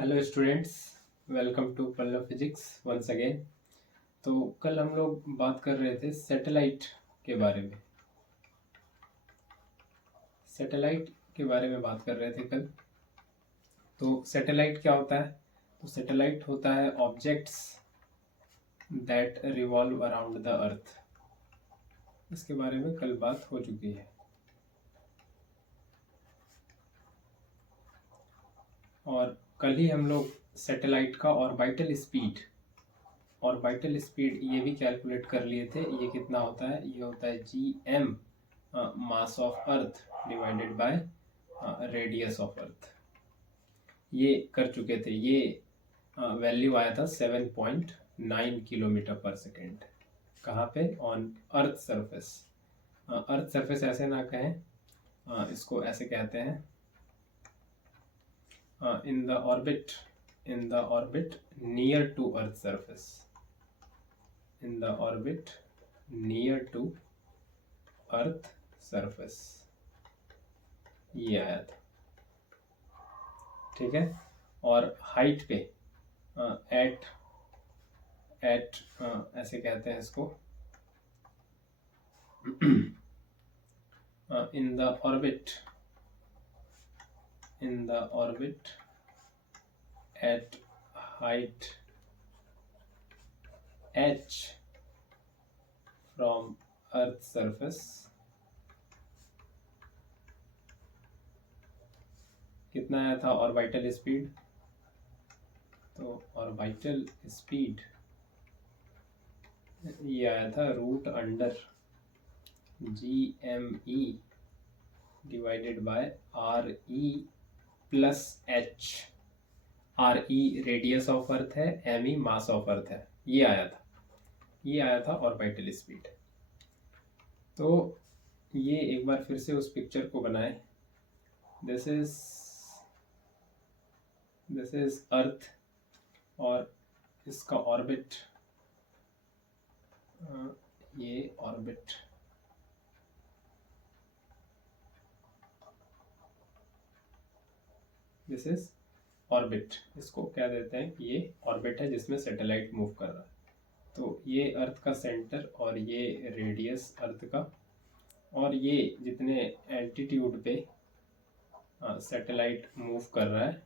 Hello students, welcome to Pallav physics once again. तो कल हम लोग बात कर रहे थे सैटेलाइट के बारे में। सैटेलाइट के बारे में बात कर रहे थे कल। तो सैटेलाइट क्या होता है? तो सैटेलाइट होता है objects that revolve around the अर्थ। इसके बारे में कल बात हो चुकी है। और कल ही हम लोग सैटेलाइट का ऑर्बिटल स्पीड ये भी कैलकुलेट कर लिए थे। ये कितना होता है? ये होता है gm mass of earth divided by radius of अर्थ। ये कर चुके थे। ये वैल्यू आया था 7.9 किलोमीटर पर सेकेंड। कहाँ पे? On earth surface. Earth surface ऐसे ना कहें, इसको ऐसे कहते हैं in the orbit near to earth surface. In the orbit near to earth surface ये आया था। ठीक है। और हाइट पे एट ऐसे कहते हैं इसको, in the orbit at height h from earth surface कितना आया था ऑर्बिटल स्पीड? तो ऑर्बिटल स्पीड ये आया था root under GME divided by RE plus H। RE radius of earth है, ME मास ऑफ अर्थ है। ये आया था ऑर्बिटल स्पीड। तो ये एक बार फिर से उस पिक्चर को बनाएं। दिस इज अर्थ और इसका ऑर्बिट, ये ऑर्बिट, दिस इज ऑर्बिट। इसको क्या देते हैं कि ये ऑर्बिट है जिसमें सैटेलाइट मूव कर रहा है। तो ये अर्थ का सेंटर और ये रेडियस अर्थ का, और ये जितने एल्टीट्यूड पे सैटेलाइट मूव कर रहा है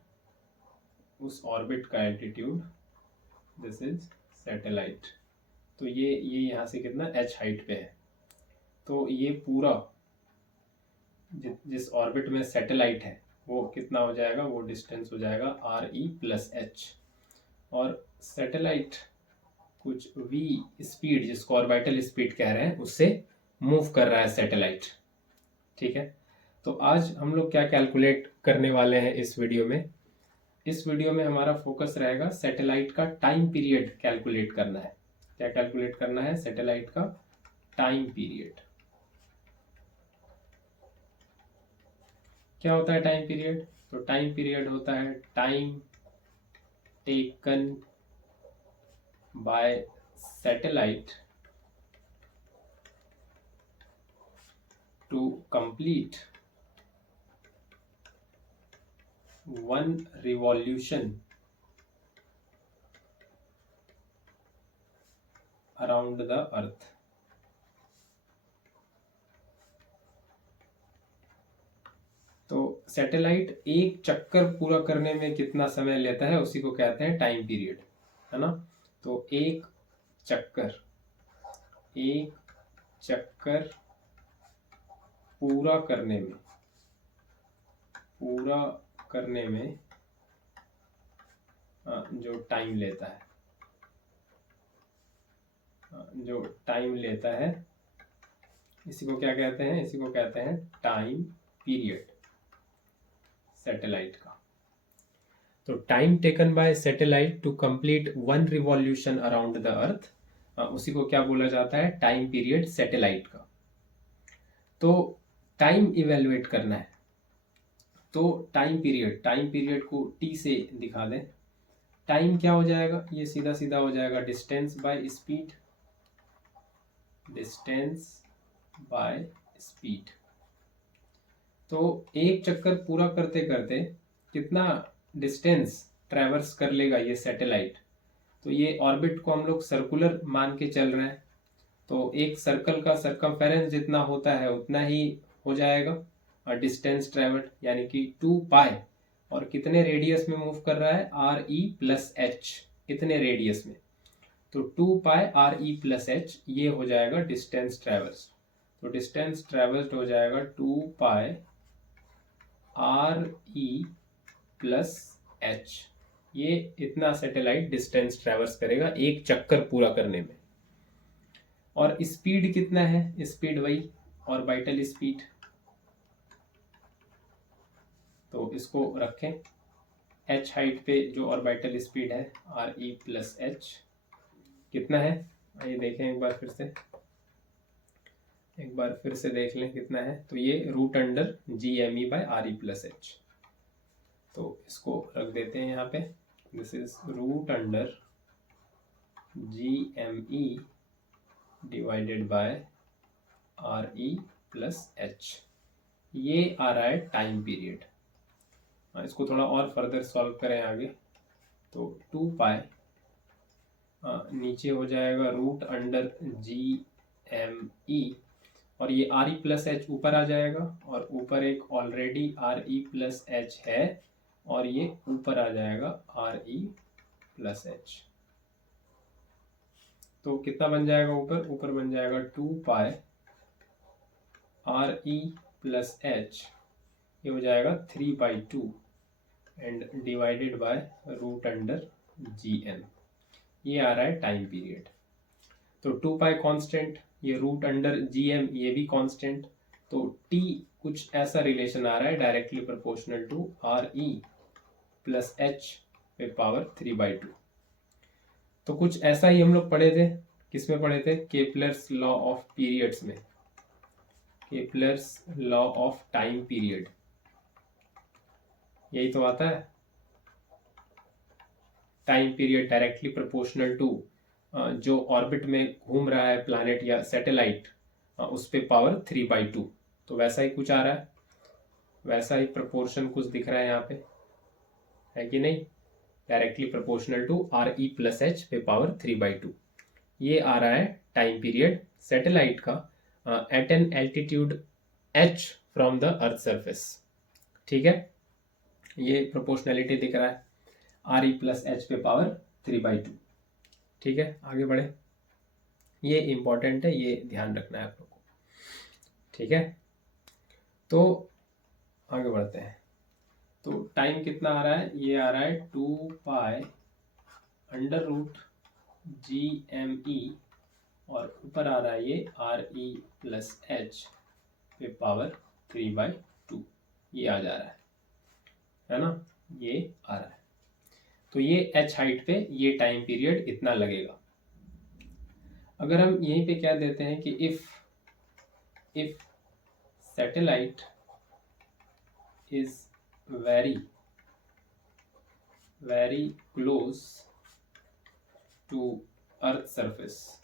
उस ऑर्बिट का एल्टीट्यूड, दिस इज सैटेलाइट। तो ये यहाँ से कितना h हाइट पे है। तो ये पूरा जिस ऑर्बिट में सैटेलाइट है वो कितना हो जाएगा? वो डिस्टेंस हो जाएगा RE प्लस H। और सैटेलाइट कुछ v स्पीड, जिसको ऑर्बिटल स्पीड कह रहे हैं, उससे मूव कर रहा है सैटेलाइट। ठीक है। तो आज हम लोग क्या कैलकुलेट करने वाले हैं इस वीडियो में? इस वीडियो में हमारा फोकस रहेगा सैटेलाइट का टाइम पीरियड कैलकुलेट करना है। क्या कैलकुलेट करना है? सैटेलाइट का टाइम पीरियड। क्या होता है टाइम पीरियड? तो टाइम पीरियड होता है time taken by satellite to complete one revolution around the earth। तो सैटेलाइट एक चक्कर पूरा करने में कितना समय लेता है उसी को कहते हैं टाइम पीरियड, है ना। तो एक चक्कर पूरा करने में जो टाइम लेता है इसी को क्या कहते हैं? इसी को कहते हैं टाइम पीरियड सैटेलाइट का। तो time taken by satellite to complete one revolution around the earth, उसी को क्या बोला जाता है? टाइम पीरियड सैटेलाइट का। तो टाइम इवेलुएट करना है तो टाइम पीरियड को T से दिखा दें। टाइम क्या हो जाएगा? ये सीधा सीधा हो जाएगा डिस्टेंस बाय स्पीड। तो एक चक्कर पूरा करते करते कितना डिस्टेंस ट्रैवर्स कर लेगा ये सैटेलाइट, तो ये ऑर्बिट को हम लोग सर्कुलर मान के चल रहे हैं, तो एक सर्कल का सरकमफेरेंस जितना होता है उतना ही हो जाएगा और डिस्टेंस ट्रेवल्ड, यानी कि 2 पाई, और कितने रेडियस में मूव कर रहा है, आर ई प्लस एच, कितने रेडियस में, तो 2 pi R E plus H, ये हो जाएगा डिस्टेंस ट्रेवर्स। तो डिस्टेंस ट्रेवर्स्ड हो जाएगा 2 pi R E plus H, ये इतना सैटेलाइट डिस्टेंस ट्रेवर्स करेगा एक चक्कर पूरा करने में। और स्पीड कितना है, स्पीड वही ऑर्बिटल स्पीड, तो इसको रखें h हाइट पे जो ऑर्बिटल स्पीड है आर ई प्लस एच कितना है, आइए देखें एक बार फिर से देख लें कितना है, तो ये root under G M E by R E plus H, तो इसको रख देते हैं यहाँ पे, this is root under G M E divided by R E plus H, ये आ रहा है टाइम पीरियड। इसको थोड़ा और फर्दर सॉल्व करें आगे, तो 2 पाई नीचे हो जाएगा root under G M E, और ये आर ई प्लस एच ऊपर आ जाएगा, और ऊपर एक already are E plus H है, और ये ऊपर आ जाएगा आर ई प्लस एच, तो कितना बन जाएगा ऊपर बन जाएगा 2 pi R E plus H, ये हो जाएगा 3/2 and divided by root under G M, ये आ रहा है टाइम पीरियड। तो 2 पाई कांस्टेंट, ये रूट अंडर जी एम ये भी कांस्टेंट, तो टी कुछ ऐसा रिलेशन आ रहा है directly proportional to R E plus H पे पावर 3/2। तो कुछ ऐसा ही हम लोग पढ़े थे, किसमें पढ़े थे, केपलर्स लॉ ऑफ पीरियड्स में, Kepler's law of time period, यही तो आता है, time period directly proportional to जो ऑर्बिट में घूम रहा है प्लैनेट या सैटेलाइट, उस पे पावर 3/2, तो वैसा ही कुछ आ रहा है, वैसा ही प्रोपोर्शन कुछ दिख रहा है यहाँ पे, है कि नहीं, directly proportional to R E plus H पे पावर 3/2, ये आ रहा है टाइम पीरियड सैटेलाइट का at an altitude H from the earth surface. ठीक है, ये प्रोपोर्शनैलिटी दिख रहा है आर ई प्लस एच पे पावर 3/2। ठीक है, आगे बढ़े, ये इंपॉर्टेंट है, ये ध्यान रखना है आप लोग को। ठीक है, तो आगे बढ़ते हैं, तो टाइम कितना आ रहा है, ये आ रहा है 2 pi under root G M E, और ऊपर आ रहा है ये आर ई प्लस एच पे पावर 3/2, ये आ जा रहा है ना, ये आ रहा है, तो ये h हाइट पे ये टाइम पीरियड इतना लगेगा। अगर हम यहीं पे क्या देते हैं कि if satellite is very close to earth surface,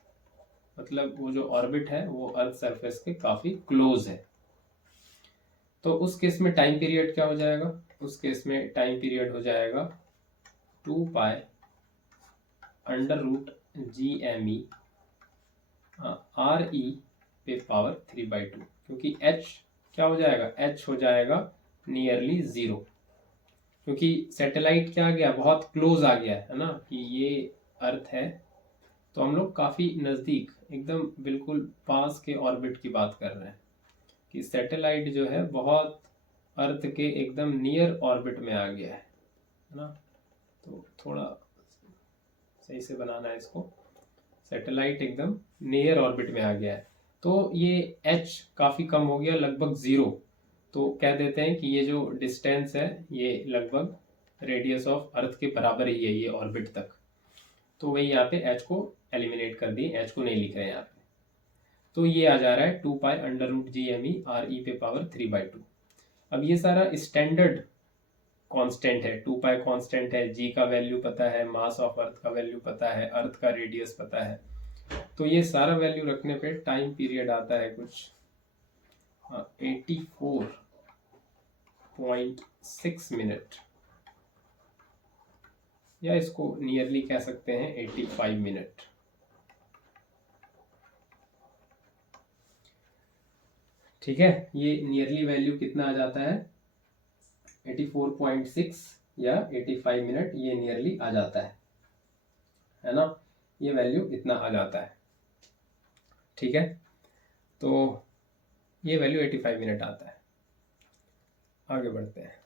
मतलब वो जो ऑर्बिट है वो अर्थ सरफेस के काफी क्लोज है, तो उस केस में टाइम पीरियड क्या हो जाएगा, उस केस में टाइम पीरियड हो जाएगा 2 pi under root G M E R E पे पावर 3/2, क्योंकि h क्या हो जाएगा, h हो जाएगा नियरली 0, क्योंकि सैटेलाइट क्या आ गया, बहुत क्लोज आ गया है ना, कि ये अर्थ है, तो हम लोग काफ़ी नज़दीक एकदम बिल्कुल पास के ऑर्बिट की बात कर रहे हैं, कि सैटेलाइट जो है बहुत अर्थ के एकदम नियर ऑर्बिट में आ गया है ना, तो थोड़ा सही से बनाना है इसको, सैटेलाइट एकदम नियर ऑर्बिट में आ गया है, तो ये h काफ़ी कम हो गया, लगभग 0, तो कह देते हैं कि ये जो डिस्टेंस है ये लगभग रेडियस ऑफ अर्थ के बराबर ही है ये ऑर्बिट तक, तो वही यहाँ पे h को एलिमिनेट कर दिए, h को नहीं लिख रहे हैं यहाँ पे, तो ये आ जा रहा है 2 pi under root G M E R E पे पावर 3/2। अब ये सारा स्टैंडर्ड कांस्टेंट है, 2 पाई कांस्टेंट है, जी का वैल्यू पता है, मास ऑफ अर्थ का वैल्यू पता है, अर्थ का रेडियस पता है, तो ये सारा वैल्यू रखने पे टाइम पीरियड आता है कुछ 84.6 मिनट, या इसको नियरली कह सकते हैं 85 मिनट। ठीक है, ये नियरली वैल्यू कितना आ जाता है 84.6 या 85 मिनट, ये नियरली आ जाता है ना, ये वैल्यू इतना आ जाता है। ठीक है, तो ये वैल्यू 85 मिनट आता है। आगे बढ़ते हैं।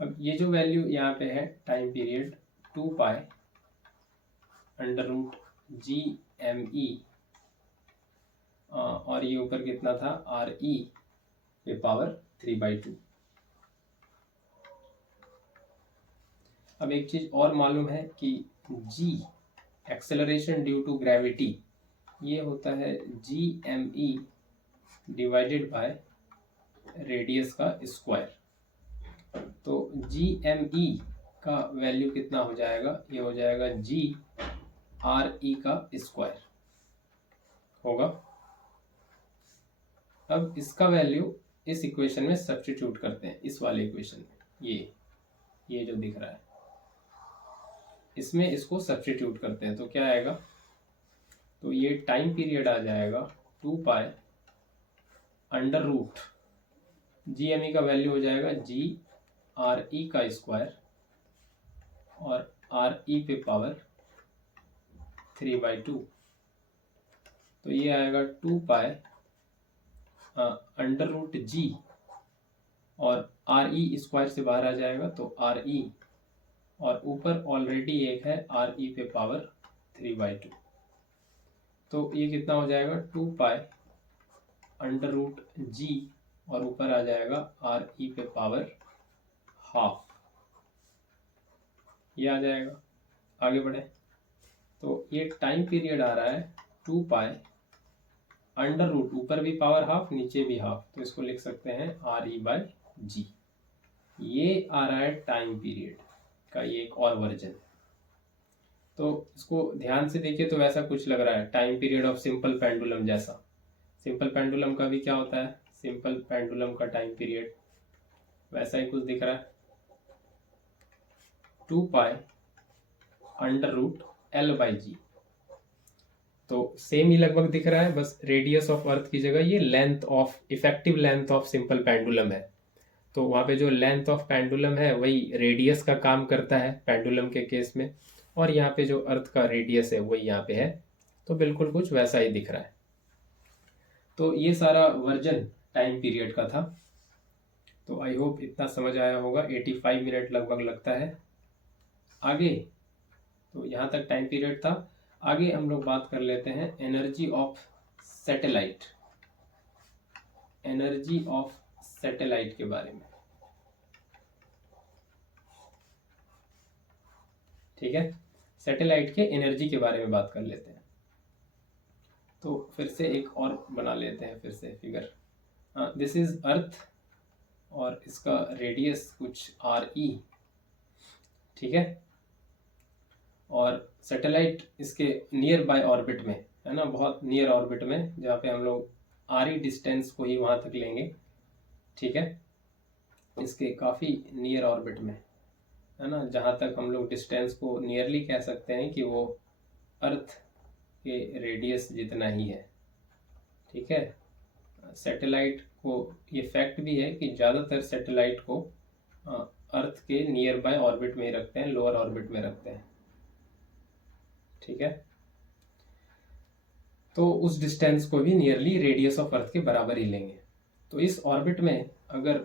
अब ये जो वैल्यू यहाँ पे है time period 2 pi under root GME, और ये ऊपर कितना था RE पे पावर 3/2। अब एक चीज और मालूम है कि G acceleration due to gravity, ये होता है GME डिवाइडेड बाय रेडियस का स्क्वायर। तो GME का वैल्यू कितना हो जाएगा, ये हो जाएगा GRE का स्क्वायर होगा। अब इसका वैल्यू इस इक्वेशन में सब्स्टिट्यूट करते हैं, इस वाले इक्वेशन में, ये जो दिख रहा है इसमें इसको सब्स्टिट्यूट करते हैं, तो क्या आएगा, तो ये टाइम पीरियड आ जाएगा 2 पाई अंडर रूट GME का वैल्यू हो जाएगा GRE का स्क्वायर और RE पे पावर 3/2। तो ये आएगा 2 पाई अंडर रूट G और RE स्क्वायर से बाहर आ जाएगा तो RE, और ऊपर ऑलरेडी एक है RE पे पावर 3/2। तो ये कितना हो जाएगा 2 पाई अंडर रूट G और ऊपर आ जाएगा RE पे पावर हाफ, ये आ जाएगा। आगे बढ़े तो ये टाइम पीरियड आ रहा है 2 पाई अंडर रूट, ऊपर भी पावर हाफ नीचे भी हाफ, तो इसको लिख सकते हैं RE/G। ये आ रहा है टाइम पीरियड का ये एक और वर्जन। तो इसको ध्यान से देखिए तो वैसा कुछ लग रहा है time period of simple pendulum जैसा। सिंपल पेंडुलम का भी क्या होता है, सिंपल पेंडुलम का टाइम पीरियड वैसा ही कुछ दिख रहा है 2 पाई अंडर रूट L/G। तो सेम ही लगभग दिख रहा है, बस रेडियस ऑफ अर्थ की जगह ये length of, effective length of simple pendulum है। तो वहाँ पे जो लेंथ ऑफ पेंडुलम है वही रेडियस का काम करता है पेंडुलम के केस में, और यहाँ पे जो अर्थ का रेडियस है वही यहाँ पे है, तो बिल्कुल कुछ वैसा ही दिख रहा है। तो ये सारा वर्जन टाइम पीरियड का था। तो आई होप इतना समझ आया होगा। 85 मिनट लगभग लगता है। आगे तो यहाँ तक टाइम पीरियड था। आगे हम लोग बात कर लेते हैं energy of satellite, energy of satellite के बारे में। ठीक है, सैटेलाइट के एनर्जी के बारे में बात कर लेते हैं। तो फिर से एक और बना लेते हैं फिर से फिगर। दिस इज अर्थ और इसका रेडियस कुछ RE, ठीक है, और सैटेलाइट इसके नियर बाय ऑर्बिट में है ना, बहुत नियर ऑर्बिट में, जहाँ पे हम लोग RE डिस्टेंस को ही वहाँ तक लेंगे। ठीक है, इसके काफ़ी नियर ऑर्बिट में है ना, जहाँ तक हम लोग डिस्टेंस को नियरली कह सकते हैं कि वो अर्थ के रेडियस जितना ही है। ठीक है, सैटेलाइट को ये फैक्ट भी है कि ज़्यादातर सैटेलाइट को अर्थ के नियर बाय ऑर्बिट में ही रखते हैं, लोअर ऑर्बिट में रखते हैं। ठीक है, तो उस डिस्टेंस को भी नियरली रेडियस ऑफ अर्थ के बराबर ही लेंगे। तो इस ऑर्बिट में अगर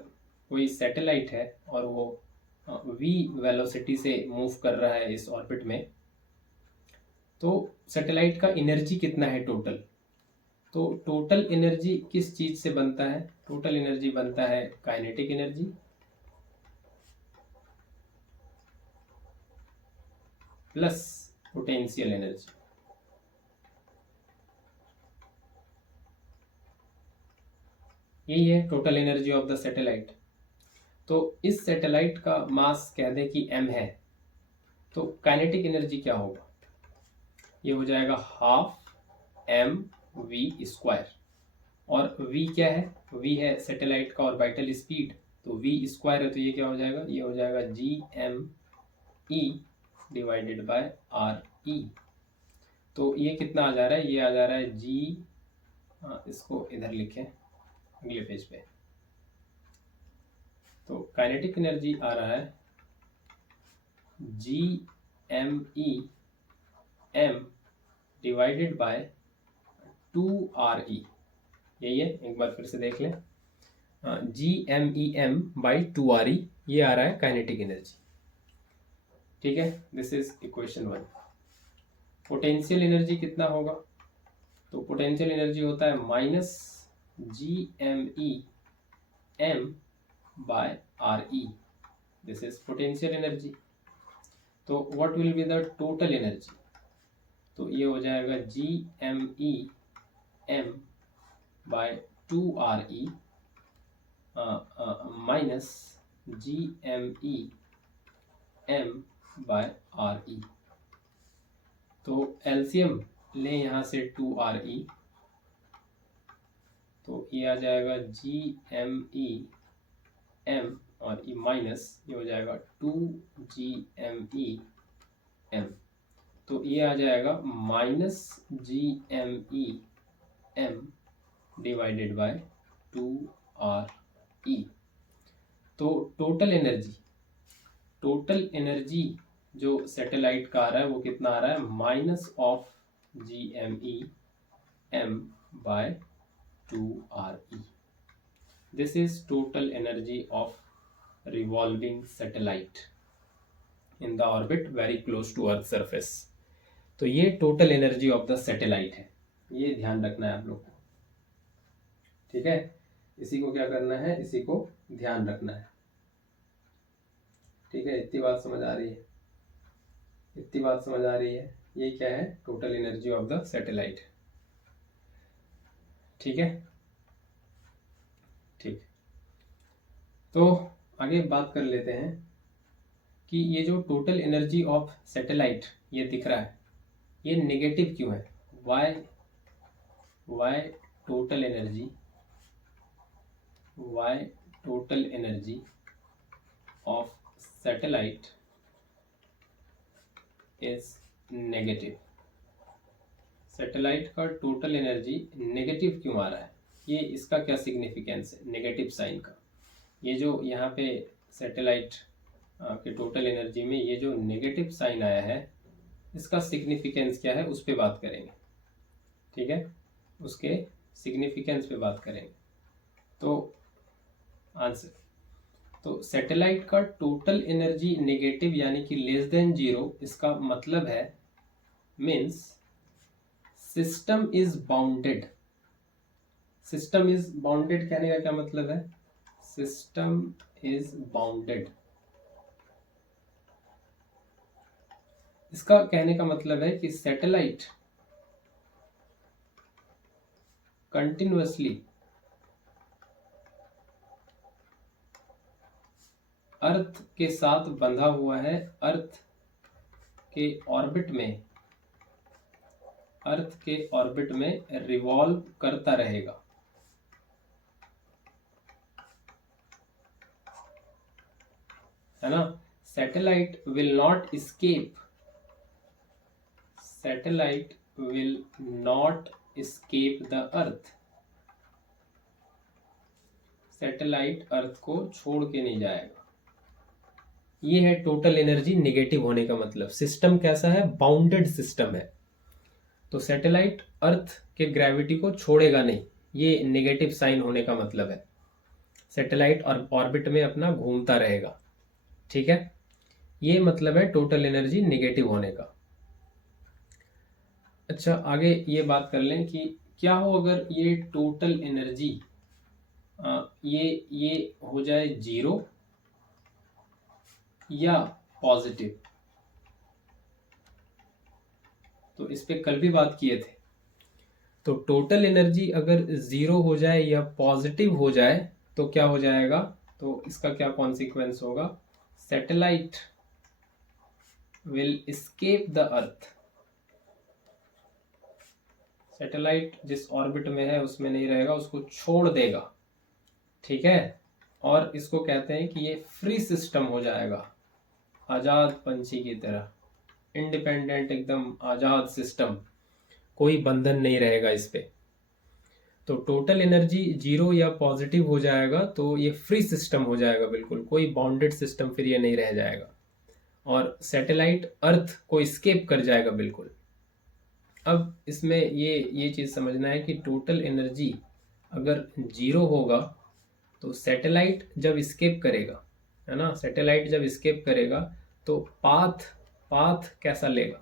कोई सैटेलाइट है और वो v वेलोसिटी से मूव कर रहा है इस ऑर्बिट में, तो सैटेलाइट का एनर्जी कितना है टोटल। तो टोटल एनर्जी किस चीज से बनता है, टोटल एनर्जी बनता है kinetic energy plus potential energy. यही है total energy of the satellite. तो इस सैटेलाइट का मास कह दें कि m है, तो काइनेटिक एनर्जी क्या होगा, ये हो जाएगा हाफ mv²। और v क्या है, v है सैटेलाइट का ऑर्बिटल स्पीड, तो v स्क्वायर है, तो ये क्या हो जाएगा, ये हो जाएगा GME डिवाइडेड बाय आर ई। तो ये कितना आ जा रहा है, ये आ जा रहा है जी, इसको इधर लिखें अगले पेज पे। तो काइनेटिक एनर्जी आ रहा है G M E M divided by 2RE। यही है, एक बार फिर से देख लें, GMEM बाई 2RE, ये आ रहा है काइनेटिक एनर्जी। ठीक है, this is equation 1। Potential energy कितना होगा, तो पोटेंशियल एनर्जी होता है minus GMEM by RE, this is potential energy. तो what will be the total energy, तो ये हो जाएगा GMEM by 2RE minus GMEM by RE। तो एलसीएम लें यहाँ से 2RE, तो ये आ जाएगा GMEM और ई माइनस ये हो जाएगा 2GMEM। तो ये आ जाएगा minus GMEM divided by 2RE। तो टोटल एनर्जी जो सैटेलाइट का आ रहा है वो कितना आ रहा है, minus of GMEM by 2RE। This is total energy of revolving satellite in the orbit very close to earth surface। तो ये total energy of the satellite है, ये ध्यान रखना है आप लोग को। ठीक है, इसी को क्या करना है, इसी को ध्यान रखना है। ठीक है, इतनी बात समझ आ रही है, इतनी बात समझ आ रही है। ये क्या है, total energy of the satellite. ठीक है, ठीक। तो आगे बात कर लेते हैं कि ये जो टोटल एनर्जी ऑफ सैटेलाइट ये दिख रहा है, ये नेगेटिव क्यों है, why total energy of satellite is negative. Satellite का टोटल एनर्जी नेगेटिव क्यों आ रहा है, ये इसका क्या सिग्निफिकेंस है नेगेटिव साइन का। ये जो यहाँ पे सैटेलाइट के टोटल एनर्जी में ये जो नेगेटिव साइन आया है, इसका सिग्निफिकेंस क्या है, उस पर बात करेंगे। ठीक है, उसके सिग्निफिकेंस पे बात करेंगे। तो आंसर, तो सैटेलाइट का टोटल एनर्जी नेगेटिव यानी कि लेस देन 0, इसका मतलब है means system is bounded. System is bounded कहने का क्या मतलब है, सिस्टम इज बाउंडेड, इसका कहने का मतलब है कि सैटेलाइट कंटिन्यूअसली अर्थ के साथ बंधा हुआ है, अर्थ के ऑर्बिट में रिवॉल्व करता रहेगा। है ना, satellite will not escape the earth. Satellite earth को छोड़ के नहीं जाएगा। ये है टोटल एनर्जी नेगेटिव होने का मतलब। सिस्टम कैसा है, बाउंडेड सिस्टम है, तो सैटेलाइट अर्थ के ग्रेविटी को छोड़ेगा नहीं, ये नेगेटिव साइन होने का मतलब है। सैटेलाइट और ऑर्बिट में अपना घूमता रहेगा। ठीक है, ये मतलब है टोटल एनर्जी नेगेटिव होने का। अच्छा, आगे ये बात कर लें कि क्या हो अगर ये टोटल एनर्जी ये हो जाए 0 या पॉजिटिव। तो इस पे कल भी बात किए थे। तो टोटल एनर्जी अगर 0 हो जाए या पॉजिटिव हो जाए तो क्या हो जाएगा, तो इसका क्या कॉन्सिक्वेंस होगा, satellite will escape the earth. Satellite जिस ऑर्बिट में है उसमें नहीं रहेगा, उसको छोड़ देगा। ठीक है, और इसको कहते हैं कि ये फ्री सिस्टम हो जाएगा, आजाद पंछी की तरह। इंडिपेंडेंट, एकदम आज़ाद सिस्टम, कोई बंधन नहीं रहेगा इस पे। तो टोटल एनर्जी जीरो या पॉजिटिव हो जाएगा तो ये फ्री सिस्टम हो जाएगा, बिल्कुल कोई बाउंडेड सिस्टम फिर ये नहीं रह जाएगा। और सैटेलाइट अर्थ को स्केप कर जाएगा बिल्कुल। अब इसमें ये चीज़ समझना है कि टोटल एनर्जी अगर जीरो होगा तो सैटेलाइट जब स्केप करेगा, है ना, सैटेलाइट जब स्केप करेगा तो पाथ पाथ कैसा लेगा,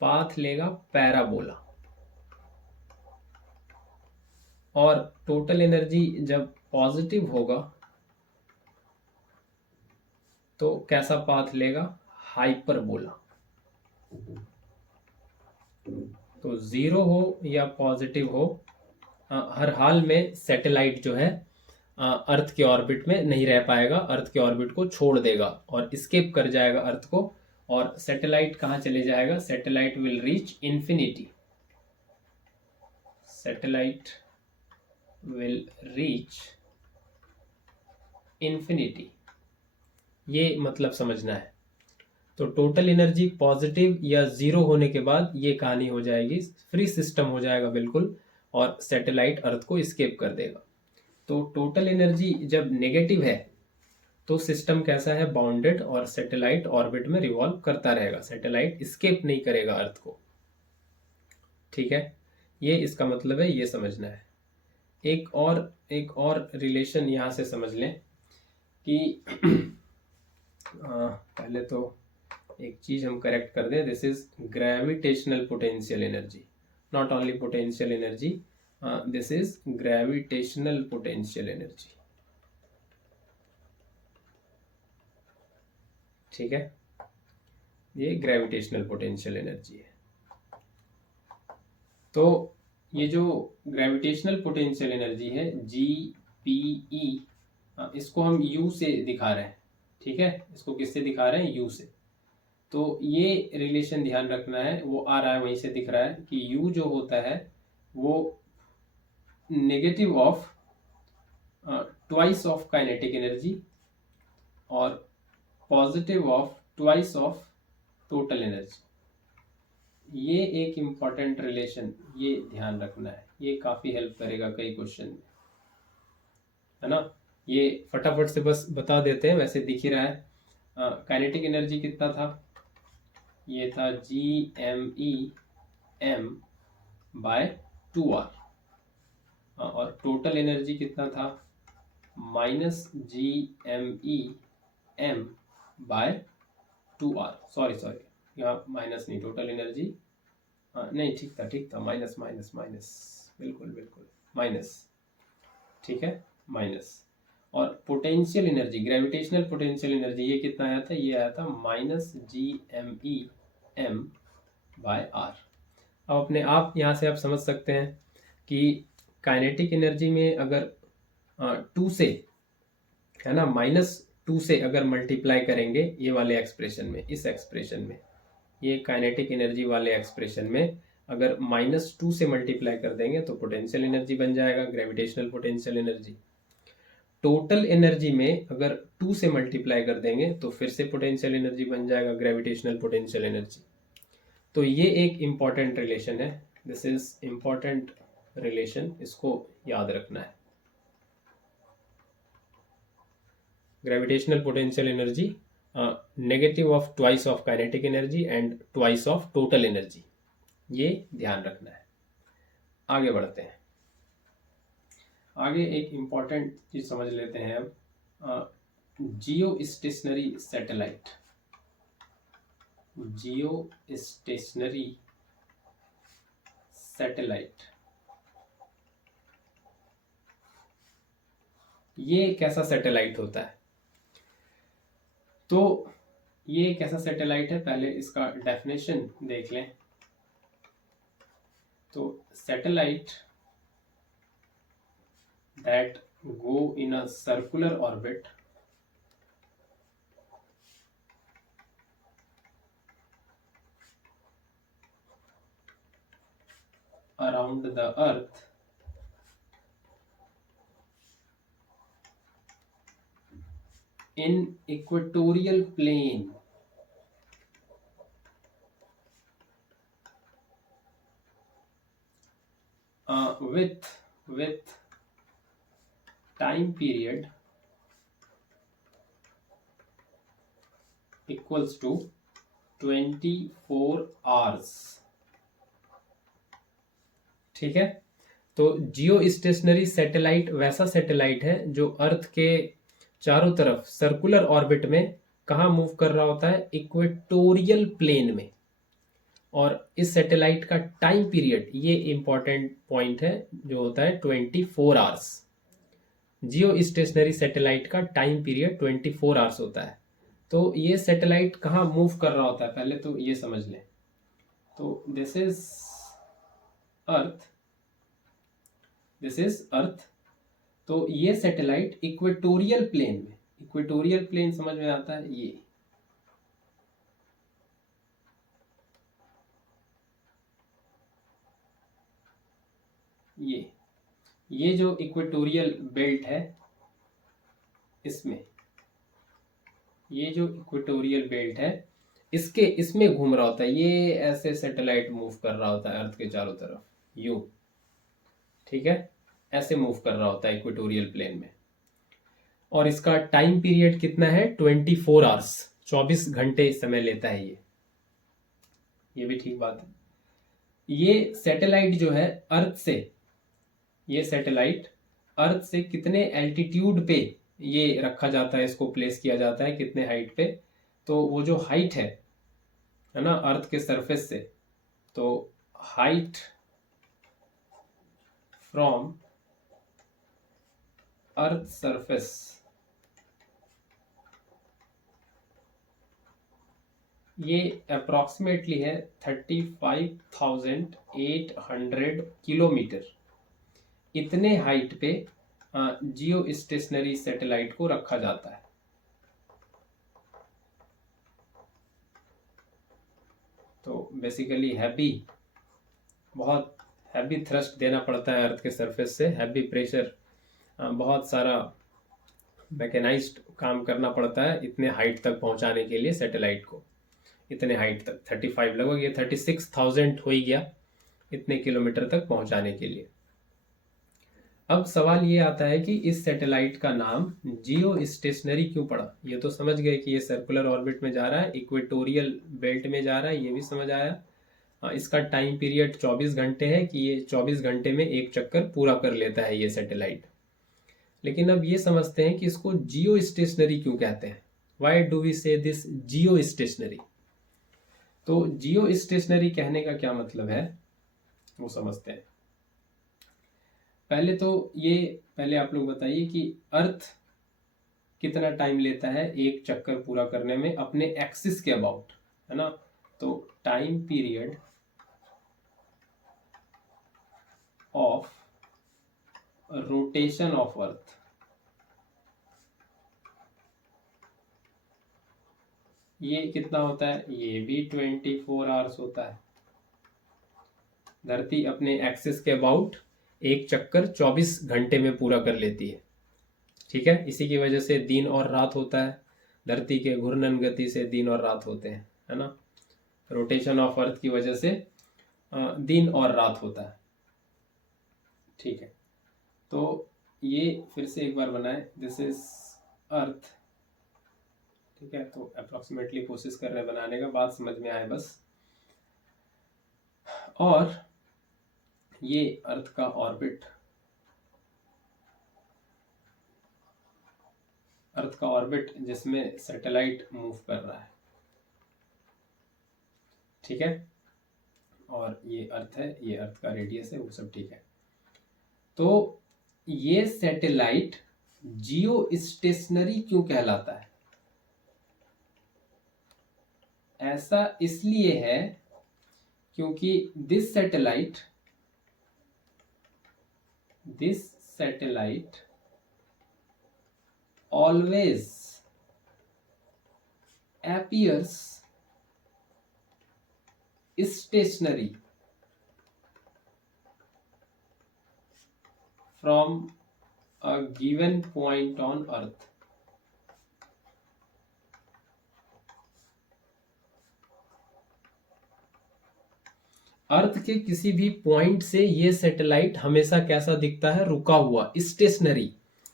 पाथ लेगा पैराबोला। और टोटल एनर्जी जब पॉजिटिव होगा तो कैसा पाथ लेगा, हाइपरबोला। तो जीरो हो या पॉजिटिव हो, हर हाल में सैटेलाइट जो है अर्थ के ऑर्बिट में नहीं रह पाएगा, अर्थ के ऑर्बिट को छोड़ देगा और स्केप कर जाएगा अर्थ को। और सैटेलाइट कहाँ चले जाएगा, satellite will reach infinity, satellite will reach infinity, ये मतलब समझना है। तो टोटल एनर्जी पॉजिटिव या जीरो होने के बाद ये कहानी हो जाएगी, फ्री सिस्टम हो जाएगा बिल्कुल, और सैटेलाइट अर्थ को स्केप कर देगा। तो टोटल एनर्जी जब नेगेटिव है तो सिस्टम कैसा है, बाउंडेड, और सैटेलाइट ऑर्बिट में रिवॉल्व करता रहेगा, सैटेलाइट स्केप नहीं करेगा अर्थ को। ठीक है, ये इसका मतलब है, ये समझना है। एक और रिलेशन यहां से समझ लें कि पहले तो एक चीज हम करेक्ट कर दें, this is gravitational potential energy, not only potential energy, this is gravitational potential energy. ठीक है, ये ग्रेविटेशनल पोटेंशियल एनर्जी है। तो ये जो ग्रेविटेशनल पोटेंशियल एनर्जी है GPE, इसको हम U से दिखा रहे हैं। ठीक है, इसको किससे दिखा रहे हैं, U से। तो ये रिलेशन ध्यान रखना है, वो आ रहा है वहीं से दिख रहा है कि U जो होता है वो negative of twice of kinetic energy और positive of twice of total energy. ये एक इम्पॉर्टेंट रिलेशन, ये ध्यान रखना है, ये काफी हेल्प करेगा कई क्वेश्चन में, है ना। ये फटाफट से बस बता देते हैं, वैसे दिख ही रहा है। काइनेटिक एनर्जी कितना था, ये था GME_m बाय 2r, और टोटल एनर्जी कितना था, -GME_m बाय 2r। सॉरी यहाँ माइनस नहीं, टोटल एनर्जी नहीं, ठीक था, माइनस माइनस माइनस, बिल्कुल माइनस, ठीक है, माइनस। और potential energy, gravitational potential energy, ये कितना आया था, ये आया था -GME_m बाय r। अब अपने आप यहाँ से आप समझ सकते हैं कि काइनेटिक एनर्जी में अगर 2 से, है ना, -2 से अगर मल्टीप्लाई करेंगे ये वाले एक्सप्रेशन में, इस एक्सप्रेशन में, ये काइनेटिक एनर्जी वाले एक्सप्रेशन में अगर -2 से मल्टीप्लाई कर देंगे तो पोटेंशियल एनर्जी बन जाएगा, gravitational potential energy. Total energy में अगर 2 से मल्टीप्लाई कर देंगे तो फिर से पोटेंशियल एनर्जी बन जाएगा, ग्रेविटेशनल पोटेंशियल एनर्जी। तो ये एक इम्पॉर्टेंट रिलेशन है, दिस इज इम्पॉर्टेंट रिलेशन, इसको याद रखना है। Gravitational potential energy negative of twice of kinetic energy and twice of total energy, ये ध्यान रखना है। आगे बढ़ते हैं, आगे एक इम्पॉर्टेंट चीज समझ लेते हैं अब, जियो स्टेशनरी सैटेलाइट। जियो स्टेशनरी सैटेलाइट, ये कैसा सैटेलाइट होता है, तो ये कैसा सैटेलाइट है, पहले इसका डेफिनेशन देख लें। तो satellite that go in a circular orbit around the earth in equatorial plane with time period equals to 24 hours। ठीक है, तो जियो स्टेशनरी सैटेलाइट वैसा सैटेलाइट है जो अर्थ के चारों तरफ सर्कुलर ऑर्बिट में कहाँ मूव कर रहा होता है, इक्वेटोरियल प्लेन में। और इस सैटेलाइट का टाइम पीरियड, ये इंपॉर्टेंट पॉइंट है, जो होता है 24 आवर्स। जियो स्टेशनरी सैटेलाइट का टाइम पीरियड 24 आवर्स होता है। तो ये सैटेलाइट कहाँ मूव कर रहा होता है, पहले तो ये समझ लें। तो दिस इज अर्थ। तो ये सैटेलाइट इक्वेटोरियल प्लेन में, इक्वेटोरियल प्लेन समझ में आता है, ये जो इक्वेटोरियल बेल्ट है, इसमें ये जो इक्वेटोरियल बेल्ट है, इसमें घूम रहा होता है। ये ऐसे सैटेलाइट मूव कर रहा होता है अर्थ के चारों तरफ, यूं। ठीक है, ऐसे मूव कर रहा होता है इक्वेटोरियल प्लेन में। और इसका टाइम पीरियड कितना है, 24 आवर्स, 24 घंटे समय लेता है ये भी ठीक बात है। ये सैटेलाइट जो है ये सैटेलाइट अर्थ से कितने एल्टीट्यूड पे ये रखा जाता है, इसको प्लेस किया जाता है, कितने हाइट पे। तो वो जो हाइट है ना अर्थ के सरफेस से, तो हाइट फ्रॉम अर्थ सरफेस ये अप्रॉक्सीमेटली है 35,800 किलोमीटर। इतने हाइट पे जियो स्टेशनरी सैटेलाइट को रखा जाता है। तो बेसिकली बहुत हैवी थ्रस्ट देना पड़ता है अर्थ के सरफेस से, हैवी प्रेशर, बहुत सारा मैकेनाइज्ड काम करना पड़ता है इतने हाइट तक पहुंचाने के लिए सैटेलाइट को। इतने हाइट तक 35, लगभग ये 36,000 हो ही गया इतने किलोमीटर तक पहुंचाने के लिए। अब सवाल ये आता है कि इस सैटेलाइट का नाम जियो स्टेशनरी क्यों पड़ा। ये तो समझ गए कि ये सर्कुलर ऑर्बिट में जा रहा है, इक्वेटोरियल बेल्ट में जा रहा है, ये भी समझ आया। इसका टाइम पीरियड 24 घंटे है कि ये 24 घंटे में एक चक्कर पूरा कर लेता है ये सैटेलाइट। लेकिन अब ये समझते हैं कि इसको जियो स्टेशनरी क्यों कहते हैं। वाई डू वी से दिस जियो स्टेशनरी। तो जियो स्टेशनरी कहने का क्या मतलब है वो समझते हैं। पहले आप लोग बताइए कि अर्थ कितना टाइम लेता है एक चक्कर पूरा करने में अपने एक्सिस के अबाउट, है ना। तो time period of rotation of earth, ये कितना होता है, ये भी 24 आवर्स होता है। धरती अपने एक्सिस के अबाउट एक चक्कर 24 घंटे में पूरा कर लेती है। ठीक है, इसी की वजह से दिन और रात होता है, धरती के घूर्णन गति से दिन और रात होते हैं, है ना। रोटेशन ऑफ अर्थ की वजह से दिन और रात होता है। ठीक है, तो ये फिर से एक बार बनाए, दिस इज अर्थ। ठीक है, तो अप्रोक्सीमेटली कोशिश कर रहे हैं बनाने का, बात समझ में आए बस। और ये अर्थ का ऑर्बिट, जिसमें सैटेलाइट मूव कर रहा है। ठीक है, और ये अर्थ है, ये अर्थ का रेडियस है, वो सब ठीक है। तो ये सैटेलाइट जियो स्टेशनरी क्यों कहलाता है। ऐसा इसलिए है क्योंकि this satellite always appears stationary from a given point on earth। अर्थ के किसी भी पॉइंट से ये सैटेलाइट हमेशा कैसा दिखता है, रुका हुआ, स्टेशनरी।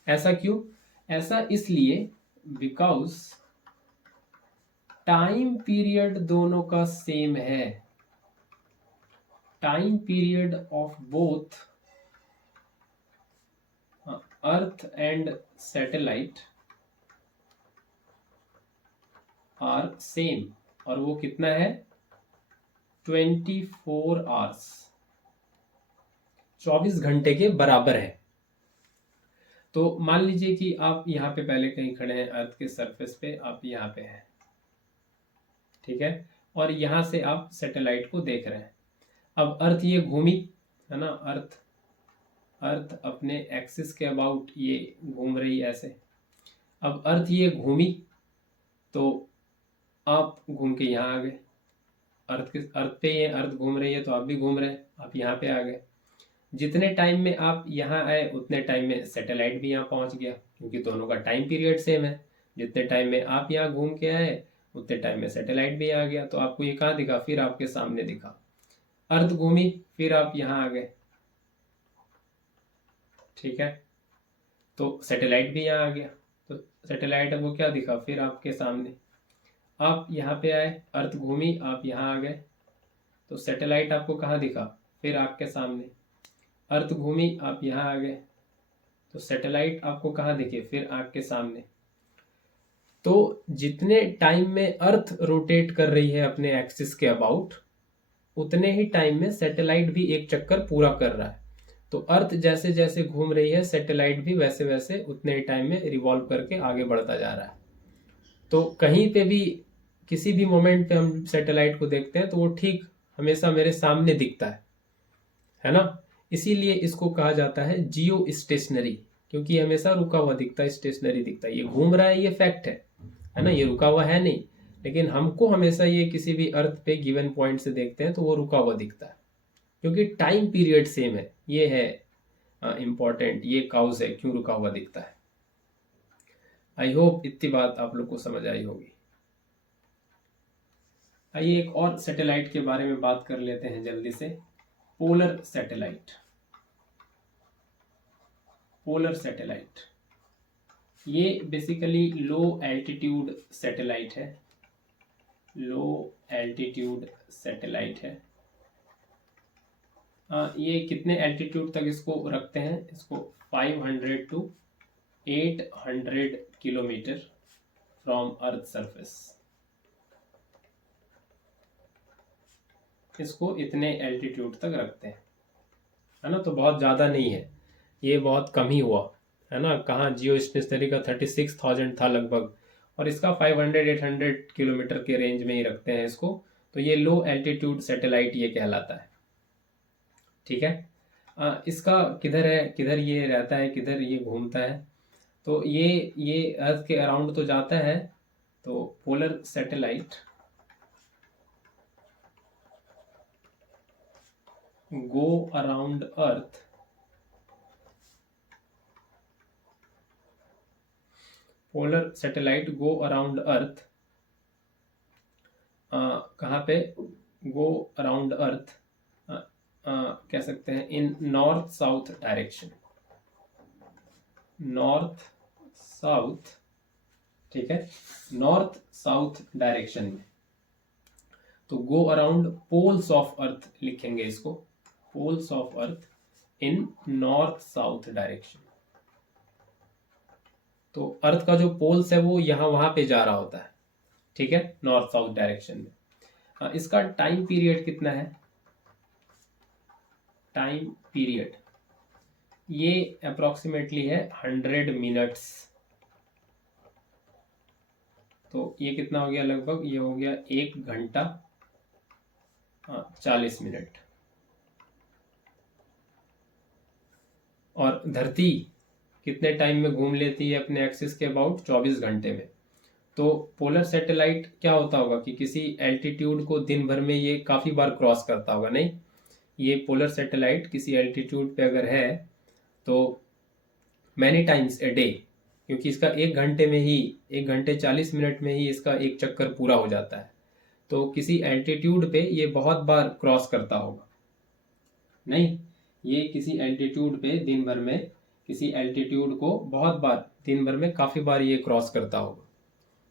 ऐसा क्यों? ऐसा इसलिए बिकॉज टाइम पीरियड दोनों का सेम है। Time period of both Earth and satellite are same, और वो कितना है? 24 आवर्स, 24 घंटे के बराबर है। तो मान लीजिए कि आप यहाँ पे पहले कहीं खड़े हैं अर्थ के सरफेस पे, आप यहाँ पे हैं, ठीक है, और यहाँ से आप सैटेलाइट को देख रहे हैं। अब अर्थ ये घूमी है ना, अर्थ अपने एक्सिस के अबाउट ये घूम रही है ऐसे। अब अर्थ ये घूमी तो आप घूम के यहाँ आ गए। अर्थ पे ये अर्थ घूम रही है तो आप भी घूम रहे हैं, आप यहाँ पे आ गए। जितने टाइम में आप यहाँ आए उतने टाइम में सैटेलाइट भी यहाँ पहुँच गया, क्योंकि दोनों का टाइम पीरियड सेम है। जितने टाइम में आप यहाँ घूम के आए उतने टाइम में सैटेलाइट भी आ गया। तो आपको ये कहाँ दिखा? फिर आपके सामने दिखा। अर्थ घूमी, फिर आप यहाँ आ गए, ठीक है, तो सैटेलाइट भी यहाँ आ गया। तो सैटेलाइट वो क्या दिखा? फिर आपके सामने। आप यहाँ पे आए, अर्थ घूमी, आप यहाँ आ गए, तो सैटेलाइट आपको कहाँ दिखा? फिर आपके सामने। अर्थ घूमी, आप यहाँ आ गए, तो सैटेलाइट आपको कहाँ दिखे? फिर आपके सामने। तो जितने टाइम में अर्थ रोटेट कर रही है अपने एक्सिस के अबाउट, उतने ही टाइम में सैटेलाइट भी एक चक्कर पूरा कर रहा है। तो अर्थ जैसे जैसे घूम रही है, सैटेलाइट भी वैसे वैसे उतने ही टाइम में रिवॉल्व करके आगे बढ़ता जा रहा है। तो कहीं पे भी किसी भी मोमेंट पे हम सैटेलाइट को देखते हैं तो वो ठीक हमेशा मेरे सामने दिखता है ना। इसीलिए इसको कहा जाता है जियो स्टेशनरी, क्योंकि हमेशा रुका हुआ दिखता है, स्टेशनरी दिखता है। ये घूम रहा है, ये फैक्ट है ना, ये रुका हुआ है नहीं, लेकिन हमको हमेशा ये किसी भी अर्थ पे गिवन पॉइंट से देखते हैं तो वो रुका हुआ दिखता है, क्योंकि टाइम पीरियड सेम है। ये है इम्पॉर्टेंट, ये काउज है क्यों रुका हुआ दिखता है। आई होप इतनी बात आप लोग को समझ आई होगी। आइए एक और सैटेलाइट के बारे में बात कर लेते हैं जल्दी से। Polar satellite. पोलर सैटेलाइट ये बेसिकली लो एल्टीट्यूड सैटेलाइट है। लो एल्टीट्यूड सैटेलाइट है। ये कितने एल्टीट्यूड तक इसको रखते हैं? इसको 500 to 800 kilometre from earth surface, इसको इतने एल्टीट्यूड तक रखते हैं, है ना। तो बहुत ज़्यादा नहीं है, ये बहुत कम ही हुआ, है ना। कहाँ जियो स्टेशनरी का 36,000 था लगभग, और इसका 500-800 किलोमीटर के रेंज में ही रखते हैं इसको। तो ये लो एल्टीट्यूड सैटेलाइट ये कहलाता है, ठीक है। इसका किधर है, किधर ये रहता है, किधर ये घूमता है? तो ये अर्थ के अराउंड तो जाता है। तो polar satellite go around earth polar satellite go around earth कहाँ पे? go around earth कह सकते हैं in north south direction, north south, ठीक है, नॉर्थ साउथ डायरेक्शन में। तो go around poles of earth लिखेंगे इसको, poles of earth in north south direction. तो अर्थ का जो पोल्स है वो यहाँ वहां पे जा रहा होता है, ठीक है, नॉर्थ साउथ डायरेक्शन में। इसका टाइम पीरियड कितना है? टाइम पीरियड ये अप्रोक्सीमेटली है 100 मिनट्स। तो ये कितना हो गया? लगभग ये हो गया 1 घंटा 40 मिनट। और धरती कितने टाइम में घूम लेती है अपने एक्सिस के अबाउट? 24 घंटे में। तो पोलर सैटेलाइट क्या होता होगा कि किसी एल्टीट्यूड को दिन भर में ये काफ़ी बार क्रॉस करता होगा, नहीं? ये पोलर सैटेलाइट किसी एल्टीट्यूड पे अगर है तो मैनी टाइम्स ए डे, क्योंकि इसका 1 घंटे में ही, 1 घंटे 40 मिनट में ही इसका एक चक्कर पूरा हो जाता है। तो किसी एल्टीट्यूड पे ये बहुत बार क्रॉस करता होगा। नहीं, ये किसी एल्टीट्यूड पे दिन भर में, किसी एल्टीट्यूड को बहुत बार दिन भर में काफ़ी बार ये क्रॉस करता होगा।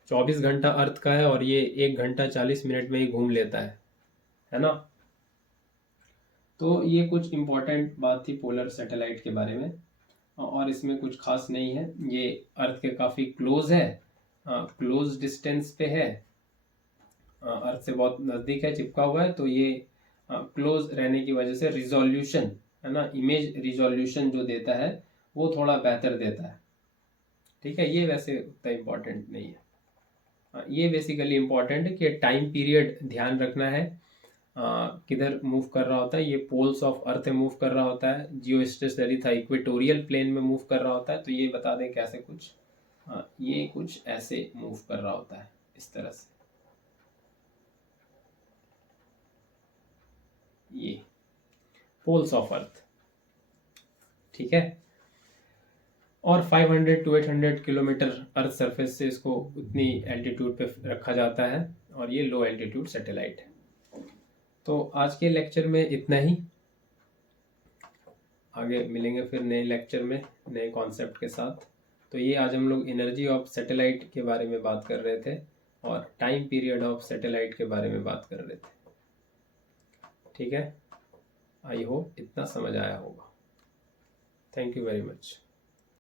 24 घंटा अर्थ का है और ये 1 घंटा 40 मिनट में ही घूम लेता है ना। तो ये कुछ इम्पोर्टेंट बात थी पोलर सैटेलाइट के बारे में, और इसमें कुछ खास नहीं है। ये अर्थ के काफ़ी क्लोज है, क्लोज डिस्टेंस पे है, अर्थ से बहुत नज़दीक है, चिपका हुआ है। तो ये क्लोज रहने की वजह से रिजोल्यूशन, है ना, इमेज रिजोल्यूशन जो देता है वो थोड़ा बेहतर देता है। ठीक है, ये वैसे उतना इम्पोर्टेंट नहीं है। ये बेसिकली इम्पोर्टेंट है कि टाइम पीरियड ध्यान रखना है, किधर मूव कर रहा होता है। ये पोल्स ऑफ अर्थ में मूव कर रहा होता है, जियो स्टेशनरी था इक्वेटोरियल प्लेन में मूव कर रहा होता है। तो ये बता दें कैसे कुछ, ये कुछ ऐसे मूव कर रहा होता है, इस तरह से। ये पोल्स ऑफ अर्थ, ठीक है। और 500 to 800 किलोमीटर अर्थ सरफेस से इसको उतनी एल्टीट्यूड पे रखा जाता है, और ये लो एल्टीट्यूड सैटेलाइट है। तो आज के लेक्चर में इतना ही, आगे मिलेंगे फिर नए लेक्चर में नए कॉन्सेप्ट के साथ। तो ये आज हम लोग एनर्जी ऑफ सैटेलाइट के बारे में बात कर रहे थे और टाइम पीरियड ऑफ सैटेलाइट के बारे में बात कर रहे थे। ठीक है, आई होप इतना समझ आया होगा। Thank you very much.